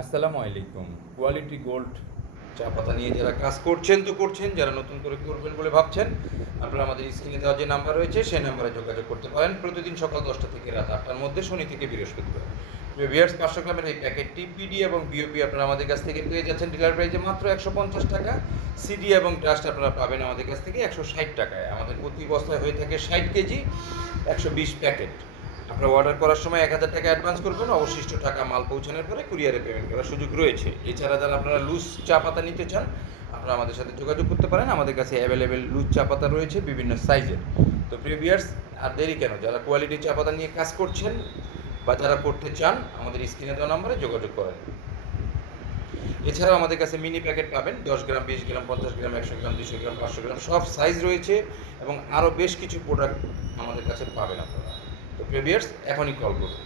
আসসালামু আলাইকুম। Quality gold চা পাতা নিয়ে যারা কাজ করছেন তো করছেন, যারা নতুন করে করবেন বলে ভাবছেন, আপনারা আমাদের স্ক্রিনে দেওয়া যে নাম্বার রয়েছে সেই নাম্বারে যোগাযোগ করতে পারেন প্রতিদিন সকাল 10টা থেকে রাত 8টার মধ্যে, শনি থেকে বৃহস্পতিবার। ভিউয়ার্স, 500 গ্রামের এই প্যাকেটটি পিডি এবং বিওপি আপনারা আমাদের কাছ থেকে পেয়ে যাচ্ছেন ডিলার প্রাইজে মাত্র 150 টাকা। সিডি এবং ডাস্ট আপনারা পাবেন আমাদের কাছ থেকে 160 টাকায়। আমাদের প্রতি বস্তায় হয়ে থাকে 60 কেজি, 120 প্যাকেট। আপনারা অর্ডার করার সময় 1000 টাকা অ্যাডভান্স করবেন, অবশিষ্ট টাকা মাল পৌঁছানোর পরে কুরিয়ারে পেমেন্ট করার সুযোগ রয়েছে। এছাড়া যারা আপনারা লুজ চা পাতা নিতে চান, আপনারা আমাদের সাথে যোগাযোগ করতে পারেন। আমাদের কাছে অ্যাভেলেবেল লুজ চা পাতা রয়েছে বিভিন্ন সাইজের। তো প্রিয় ভিউয়ার্স, আর দেরি কেন, যারা কোয়ালিটি চা পাতা নিয়ে কাজ করছেন বা যারা করতে চান, আমাদের স্ক্রিনে দেওয়া নম্বরে যোগাযোগ করেন। এছাড়াও আমাদের কাছে মিনি প্যাকেট পাবেন, 10 গ্রাম, 20 গ্রাম, 50 গ্রাম, 100 গ্রাম, 200 গ্রাম, 500 গ্রাম, সব সাইজ রয়েছে এবং আরও বেশ কিছু প্রোডাক্ট আমাদের কাছে পাবেন আপনারা। তো প্রিয় ভিউয়ার্স, এখনই কল করুন।